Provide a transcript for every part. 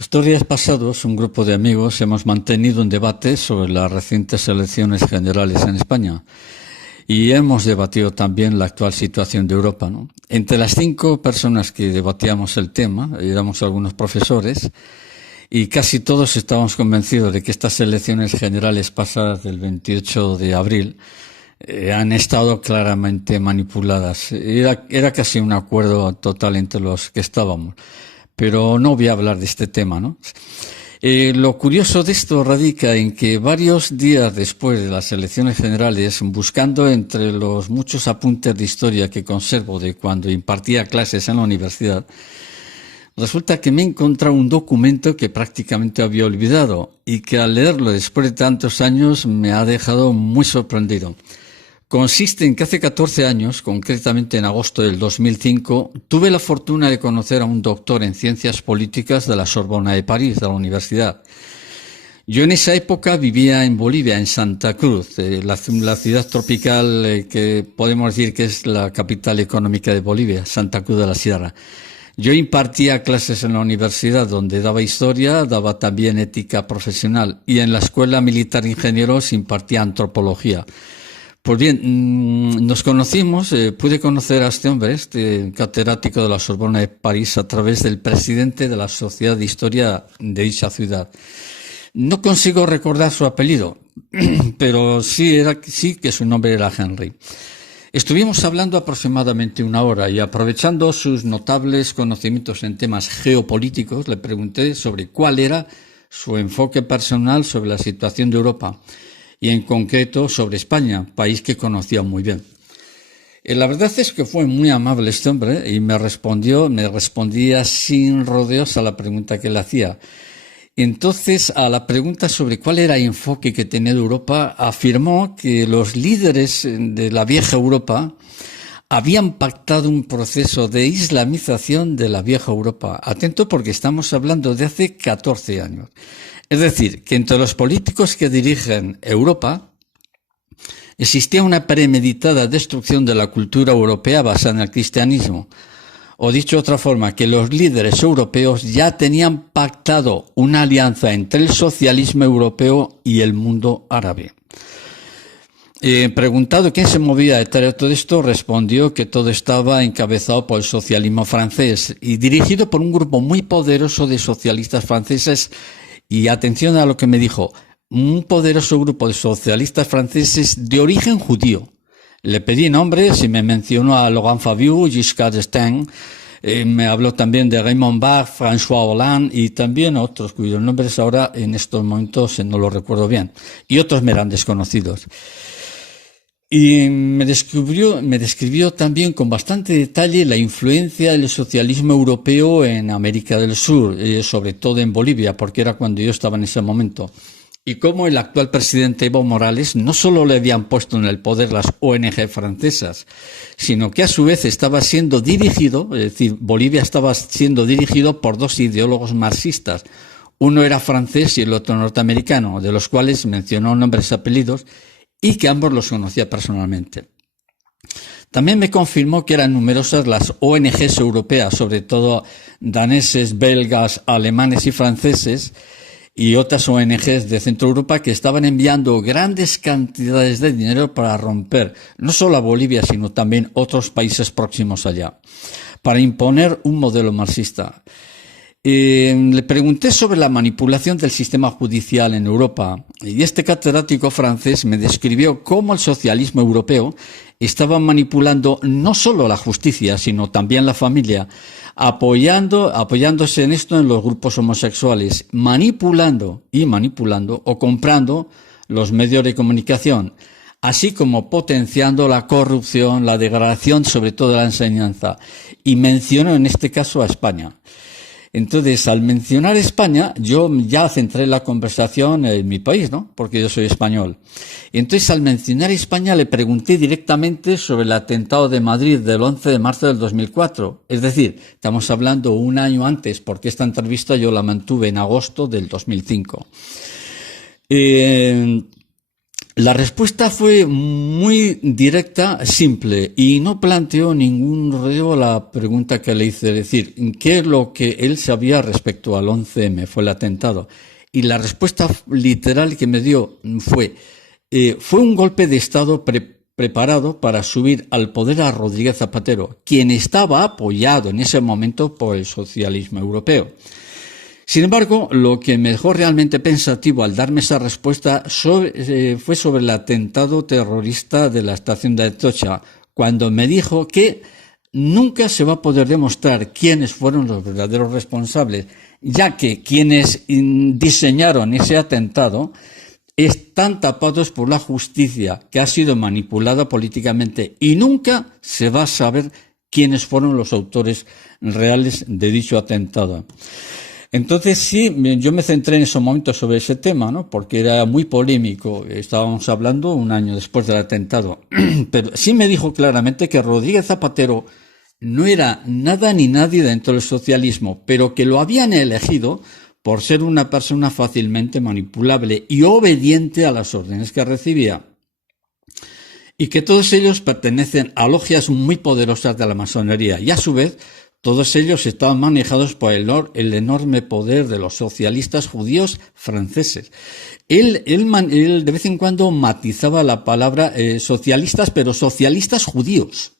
Estos días pasados, un grupo de amigos hemos mantenido un debate sobre las recientes elecciones generales en España y hemos debatido también la actual situación de Europa, ¿no? Entre las 5 personas que debatíamos el tema, éramos algunos profesores y casi todos estábamos convencidos de que estas elecciones generales pasadas del 28 de abril han estado claramente manipuladas. Era casi un acuerdo total entre los que estábamos. Pero no voy a hablar de este tema, ¿no? Lo curioso de esto radica en que varios días después de las elecciones generales, buscando entre los muchos apuntes de historia que conservo de cuando impartía clases en la universidad, resulta que me he encontrado un documento que prácticamente había olvidado y que al leerlo después de tantos años me ha dejado muy sorprendido. Consiste en que hace 14 años, concretamente en agosto del 2005, tuve la fortuna de conocer a un doctor en ciencias políticas de la Sorbona de París, de la universidad. Yo en esa época vivía en Bolivia, en Santa Cruz, la ciudad tropical que podemos decir que es la capital económica de Bolivia, Santa Cruz de la Sierra. Yo impartía clases en la universidad donde daba historia, daba también ética profesional y en la Escuela Militar de Ingenieros impartía antropología. Pues bien, nos conocimos, pude conocer a este hombre, este catedrático de la Sorbona de París, a través del presidente de la Sociedad de Historia de dicha ciudad. No consigo recordar su apellido, pero sí que su nombre era Henry. Estuvimos hablando aproximadamente 1 hora y aprovechando sus notables conocimientos en temas geopolíticos, le pregunté sobre cuál era su enfoque personal sobre la situación de Europa y en concreto sobre España, país que conocía muy bien. La verdad es que fue muy amable este hombre y me respondía sin rodeos a la pregunta que le hacía. Entonces, a la pregunta sobre cuál era el enfoque que tenía de Europa, afirmó que los líderes de la vieja Europa habían pactado un proceso de islamización de la vieja Europa. Atento, porque estamos hablando de hace 14 años. Es decir, que entre los políticos que dirigen Europa existía una premeditada destrucción de la cultura europea basada en el cristianismo. O dicho de otra forma, que los líderes europeos ya tenían pactado una alianza entre el socialismo europeo y el mundo árabe. Preguntado quién se movía detrás de todo esto, respondió que todo estaba encabezado por el socialismo francés y dirigido por un grupo muy poderoso de socialistas franceses. Y atención a lo que me dijo, un poderoso grupo de socialistas franceses de origen judío. Le pedí nombres y me mencionó a Laurent Fabius, Giscard d'Estaing, me habló también de Raymond Barre, François Hollande y también otros cuyos nombres ahora en estos momentos no los recuerdo bien. Y otros me eran desconocidos. Y me describió también con bastante detalle la influencia del socialismo europeo en América del Sur, sobre todo en Bolivia, porque era cuando yo estaba en ese momento. Y cómo el actual presidente Evo Morales no solo le habían puesto en el poder las ONG francesas, sino que a su vez estaba siendo dirigido, es decir, Bolivia estaba siendo dirigido por 2 ideólogos marxistas. Uno era francés y el otro norteamericano, de los cuales mencionó nombres y apellidos, y que ambos los conocía personalmente. También me confirmó que eran numerosas las ONGs europeas, sobre todo daneses, belgas, alemanes y franceses, y otras ONGs de Centro Europa que estaban enviando grandes cantidades de dinero para romper no solo a Bolivia, sino también otros países próximos allá, para imponer un modelo marxista. Le pregunté sobre la manipulación del sistema judicial en Europa y este catedrático francés me describió cómo el socialismo europeo estaba manipulando no solo la justicia, sino también la familia, apoyándose en esto en los grupos homosexuales, manipulando o comprando los medios de comunicación, así como potenciando la corrupción, la degradación, sobre todo de la enseñanza. Y mencionó en este caso a España. Entonces, al mencionar España, yo ya centré la conversación en mi país, ¿no? Porque yo soy español. Entonces, al mencionar España, le pregunté directamente sobre el atentado de Madrid del 11 de marzo del 2004. Es decir, estamos hablando 1 año antes, porque esta entrevista yo la mantuve en agosto del 2005. La respuesta fue muy directa, simple, y no planteó ningún rodeo a la pregunta que le hice, es decir, ¿qué es lo que él sabía respecto al 11M? Fue el atentado. Y la respuesta literal que me dio fue un golpe de Estado preparado para subir al poder a Rodríguez Zapatero, quien estaba apoyado en ese momento por el socialismo europeo. Sin embargo, lo que me dejó realmente pensativo al darme esa respuesta fue sobre el atentado terrorista de la estación de Atocha, cuando me dijo que nunca se va a poder demostrar quiénes fueron los verdaderos responsables, ya que quienes diseñaron ese atentado están tapados por la justicia, que ha sido manipulada políticamente, y nunca se va a saber quiénes fueron los autores reales de dicho atentado. Entonces sí, yo me centré en ese momento sobre ese tema, ¿no? Porque era muy polémico. Estábamos hablando un año después del atentado. Pero sí me dijo claramente que Rodríguez Zapatero no era nada ni nadie dentro del socialismo, pero que lo habían elegido por ser una persona fácilmente manipulable y obediente a las órdenes que recibía. Y que todos ellos pertenecen a logias muy poderosas de la masonería y a su vez todos ellos estaban manejados por el enorme poder de los socialistas judíos franceses. Él de vez en cuando matizaba la palabra socialistas, pero socialistas judíos.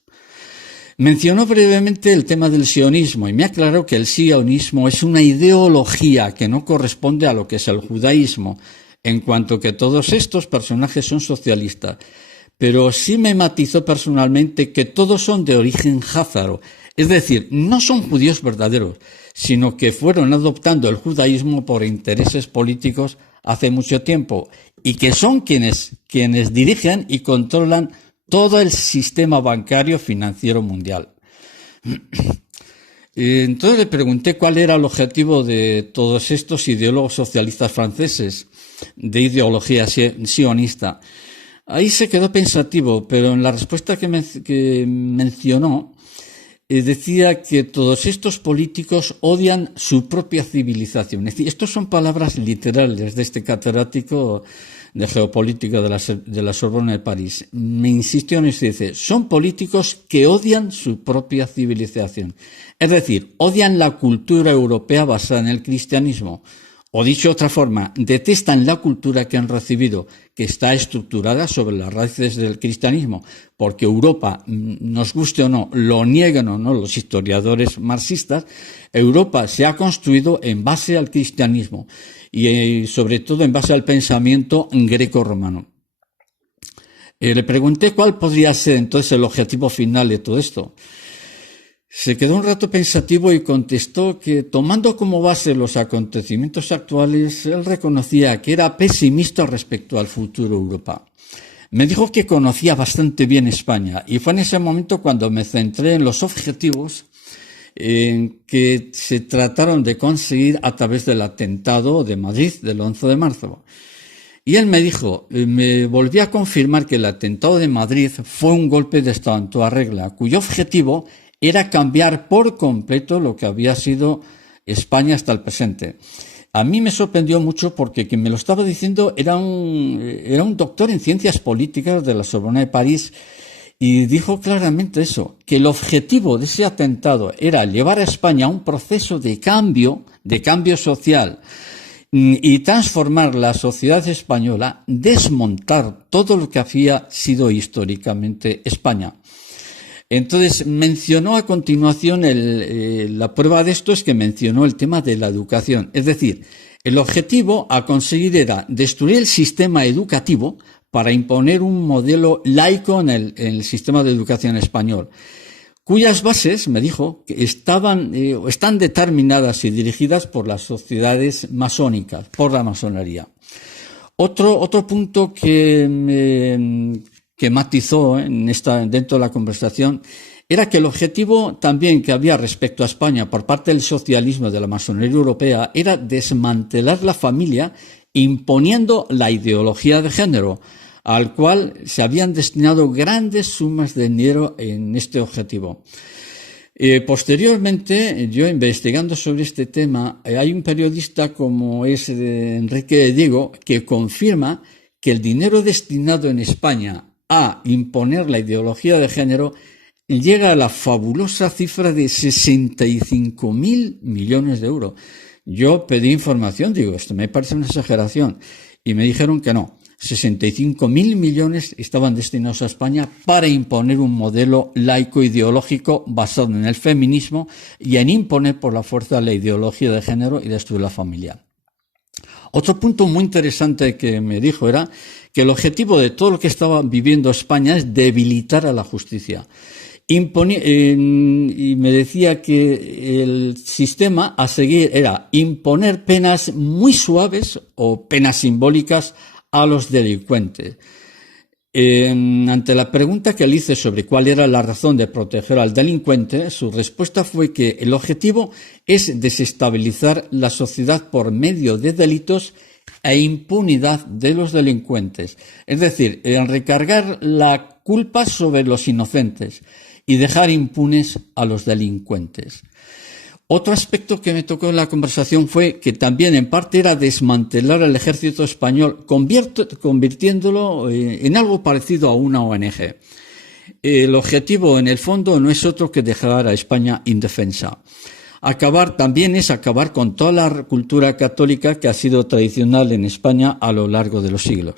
Mencionó brevemente el tema del sionismo y me aclaró que el sionismo es una ideología que no corresponde a lo que es el judaísmo, en cuanto que todos estos personajes son socialistas. Pero sí me matizó personalmente que todos son de origen házaro, es decir, no son judíos verdaderos, sino que fueron adoptando el judaísmo por intereses políticos hace mucho tiempo y que son quienes dirigen y controlan todo el sistema bancario financiero mundial. Entonces le pregunté cuál era el objetivo de todos estos ideólogos socialistas franceses de ideología sionista. Ahí se quedó pensativo, pero en la respuesta que mencionó decía que todos estos políticos odian su propia civilización. Es decir, estas son palabras literales de este catedrático de geopolítica de la Sorbona de París. Me insistió en esto y dice, son políticos que odian su propia civilización. Es decir, odian la cultura europea basada en el cristianismo. O dicho de otra forma, detestan la cultura que han recibido, que está estructurada sobre las raíces del cristianismo, porque Europa, nos guste o no, lo niegan o no los historiadores marxistas, Europa se ha construido en base al cristianismo y sobre todo en base al pensamiento greco-romano. Le pregunté cuál podría ser entonces el objetivo final de todo esto. Se quedó un rato pensativo y contestó que, tomando como base los acontecimientos actuales, él reconocía que era pesimista respecto al futuro de Europa. Me dijo que conocía bastante bien España y fue en ese momento cuando me centré en los objetivos que se trataron de conseguir a través del atentado de Madrid del 11 de marzo. Y él me dijo, me volví a confirmar que el atentado de Madrid fue un golpe de Estado en toda regla, cuyo objetivo era cambiar por completo lo que había sido España hasta el presente. A mí me sorprendió mucho porque quien me lo estaba diciendo era un doctor en ciencias políticas de la Sorbona de París y dijo claramente eso, que el objetivo de ese atentado era llevar a España a un proceso de cambio social y transformar la sociedad española, desmontar todo lo que había sido históricamente España. Entonces mencionó a continuación la prueba de esto es que mencionó el tema de la educación. Es decir, el objetivo a conseguir era destruir el sistema educativo para imponer un modelo laico en el sistema de educación español, cuyas bases, me dijo, están determinadas y dirigidas por las sociedades masónicas, por la masonería. Otro punto que matizó dentro de la conversación era que el objetivo también que había respecto a España por parte del socialismo de la masonería europea era desmantelar la familia imponiendo la ideología de género, al cual se habían destinado grandes sumas de dinero en este objetivo. Posteriormente, yo investigando sobre este tema, hay un periodista como es Enrique Diego que confirma que el dinero destinado en España a imponer la ideología de género llega a la fabulosa cifra de 65.000 millones de euros. Yo pedí información, digo, esto me parece una exageración, y me dijeron que no. 65.000 millones estaban destinados a España para imponer un modelo laico ideológico basado en el feminismo y en imponer por la fuerza la ideología de género y destruir la familia. Otro punto muy interesante que me dijo era que el objetivo de todo lo que estaba viviendo España es debilitar a la justicia. Y me decía que el sistema a seguir era imponer penas muy suaves o penas simbólicas a los delincuentes. Ante la pregunta que le hice sobre cuál era la razón de proteger al delincuente, su respuesta fue que el objetivo es desestabilizar la sociedad por medio de delitos e impunidad de los delincuentes. Es decir, recargar la culpa sobre los inocentes y dejar impunes a los delincuentes. Otro aspecto que me tocó en la conversación fue que también en parte era desmantelar el ejército español, convirtiéndolo en algo parecido a una ONG. El objetivo, en el fondo, no es otro que dejar a España indefensa. Acabar con toda la cultura católica que ha sido tradicional en España a lo largo de los siglos.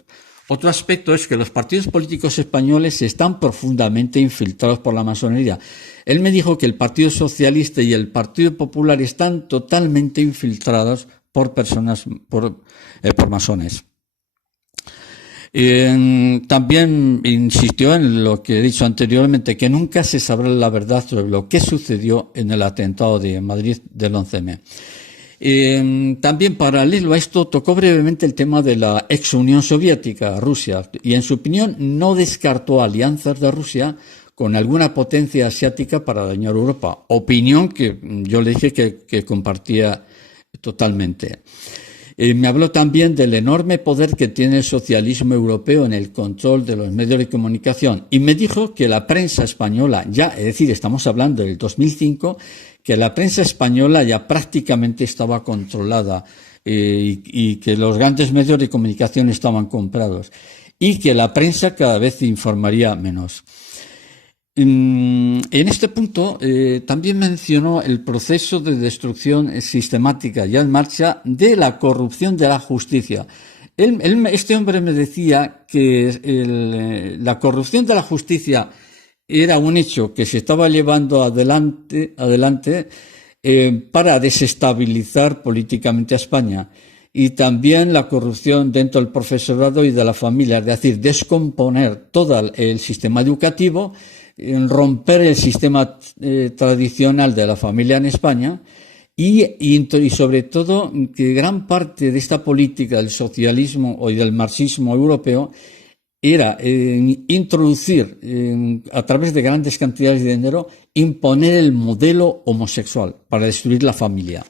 Otro aspecto es que los partidos políticos españoles están profundamente infiltrados por la masonería. Él me dijo que el Partido Socialista y el Partido Popular están totalmente infiltrados por masones. También insistió en lo que he dicho anteriormente, que nunca se sabrá la verdad sobre lo que sucedió en el atentado de Madrid del 11M. También paralelo a esto tocó brevemente el tema de la ex Unión Soviética, Rusia, y en su opinión no descartó alianzas de Rusia con alguna potencia asiática para dañar Europa, opinión que yo le dije que compartía totalmente. Me habló también del enorme poder que tiene el socialismo europeo en el control de los medios de comunicación y me dijo que la prensa española es decir, estamos hablando del 2005, que la prensa española ya prácticamente estaba controlada y que los grandes medios de comunicación estaban comprados y que la prensa cada vez informaría menos. En este punto también mencionó el proceso de destrucción sistemática ya en marcha de la corrupción de la justicia. Este hombre me decía que la corrupción de la justicia era un hecho que se estaba llevando adelante para desestabilizar políticamente a España y también la corrupción dentro del profesorado y de la familia, es decir, descomponer todo el sistema educativo, romper el sistema tradicional de la familia en España y sobre todo que gran parte de esta política del socialismo y del marxismo europeo era introducir a través de grandes cantidades de dinero, imponer el modelo homosexual para destruir la familia.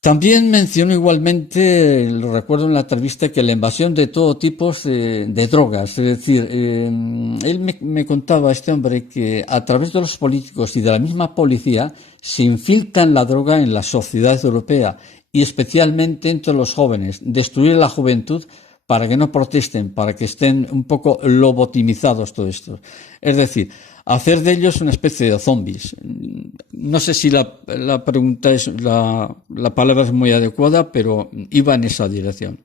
También mencionó igualmente, lo recuerdo en la entrevista, que la invasión de todo tipo de drogas, es decir, él me contaba, este hombre, que a través de los políticos y de la misma policía se infiltran la droga en la sociedad europea y especialmente entre los jóvenes, destruir la juventud para que no protesten, para que estén un poco lobotimizados todo esto. Es decir, hacer de ellos una especie de zombies. No sé si la pregunta es, la palabra es muy adecuada, pero iba en esa dirección.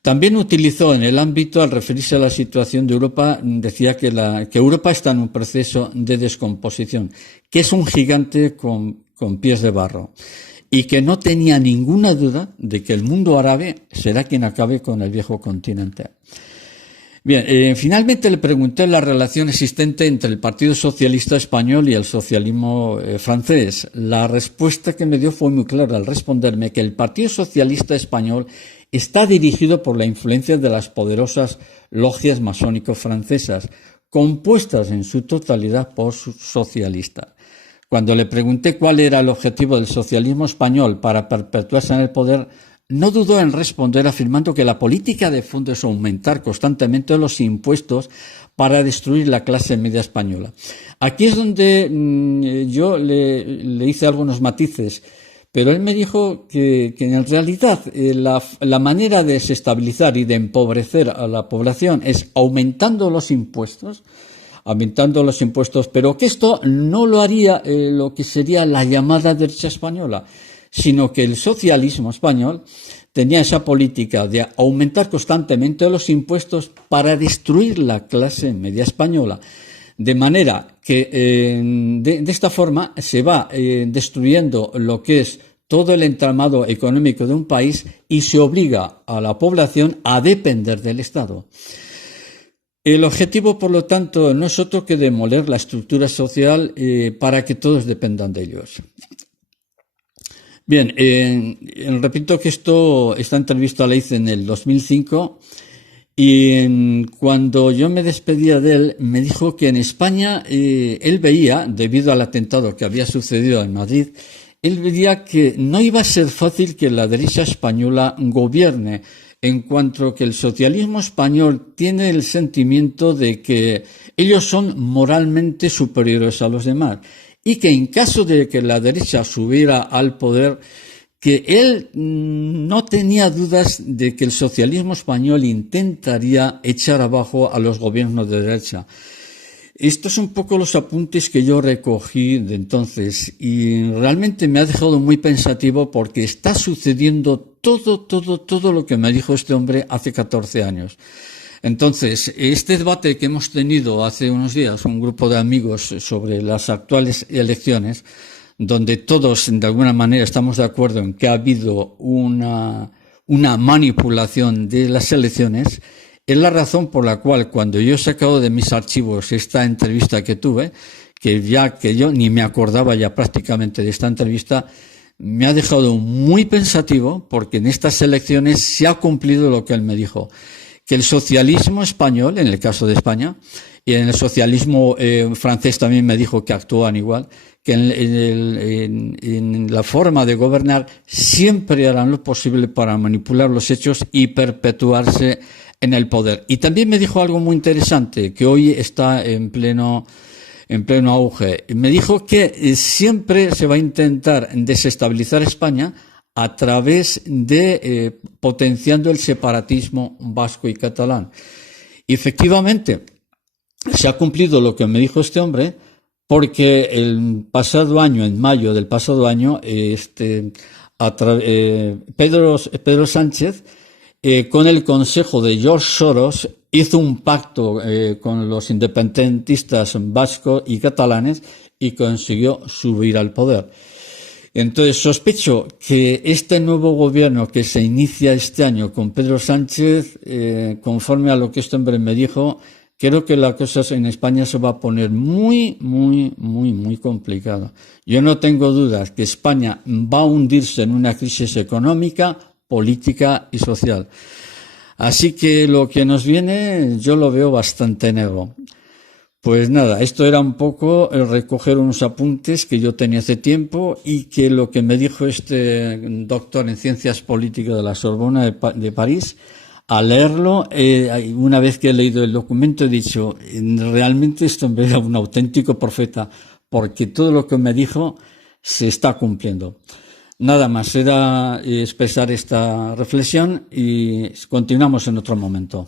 También utilizó en el ámbito, al referirse a la situación de Europa, decía que Europa está en un proceso de descomposición, que es un gigante con pies de barro. Y que no tenía ninguna duda de que el mundo árabe será quien acabe con el viejo continente. Bien, finalmente le pregunté la relación existente entre el Partido Socialista Español y el socialismo francés. La respuesta que me dio fue muy clara al responderme que el Partido Socialista Español está dirigido por la influencia de las poderosas logias masónico-francesas, compuestas en su totalidad por socialistas. Cuando le pregunté cuál era el objetivo del socialismo español para perpetuarse en el poder, no dudó en responder afirmando que la política de fondo es aumentar constantemente los impuestos para destruir la clase media española. Aquí es donde yo le hice algunos matices, Pero él me dijo que en realidad la manera de desestabilizar y de empobrecer a la población es aumentando los impuestos, pero que esto no lo haría lo que sería la llamada derecha española, sino que el socialismo español tenía esa política de aumentar constantemente los impuestos para destruir la clase media española. De manera que de esta forma se va destruyendo lo que es todo el entramado económico de un país y se obliga a la población a depender del Estado. El objetivo, por lo tanto, no es otro que demoler la estructura social para que todos dependan de ellos. Bien, repito que esta entrevista la hice en el 2005 y cuando yo me despedía de él, me dijo que en España él veía, debido al atentado que había sucedido en Madrid, él veía que no iba a ser fácil que la derecha española gobierne, en cuanto que el socialismo español tiene el sentimiento de que ellos son moralmente superiores a los demás y que en caso de que la derecha subiera al poder, que él no tenía dudas de que el socialismo español intentaría echar abajo a los gobiernos de derecha. Estos son un poco los apuntes que yo recogí de entonces y realmente me ha dejado muy pensativo porque está sucediendo todo lo que me dijo este hombre hace 14 años. Entonces, este debate que hemos tenido hace unos días, un grupo de amigos sobre las actuales elecciones, donde todos de alguna manera estamos de acuerdo en que ha habido una manipulación de las elecciones, es la razón por la cual cuando yo he sacado de mis archivos esta entrevista que tuve, que yo ni me acordaba ya prácticamente de esta entrevista, me ha dejado muy pensativo porque en estas elecciones se ha cumplido lo que él me dijo, que el socialismo español, en el caso de España, y en el socialismo francés también me dijo que actúan igual, que en la forma de gobernar siempre harán lo posible para manipular los hechos y perpetuarse en el poder. Y también me dijo algo muy interesante, que hoy está en pleno auge. Me dijo que siempre se va a intentar desestabilizar España a través de potenciando el separatismo vasco y catalán. Y efectivamente, se ha cumplido lo que me dijo este hombre, porque el pasado año, en mayo del pasado año, Pedro Sánchez, con el consejo de George Soros, hizo un pacto con los independentistas vascos y catalanes y consiguió subir al poder. Entonces sospecho que este nuevo gobierno que se inicia este año con Pedro Sánchez, conforme a lo que este hombre me dijo, creo que la cosa en España se va a poner muy complicada. Yo no tengo dudas que España va a hundirse en una crisis económica, política y social. Así que lo que nos viene yo lo veo bastante negro. Pues nada, esto era un poco el recoger unos apuntes que yo tenía hace tiempo y que lo que me dijo este doctor en ciencias políticas de la Sorbona de París, al leerlo, una vez que he leído el documento he dicho, realmente esto era un auténtico profeta, porque todo lo que me dijo se está cumpliendo. Nada más, era expresar esta reflexión y continuamos en otro momento.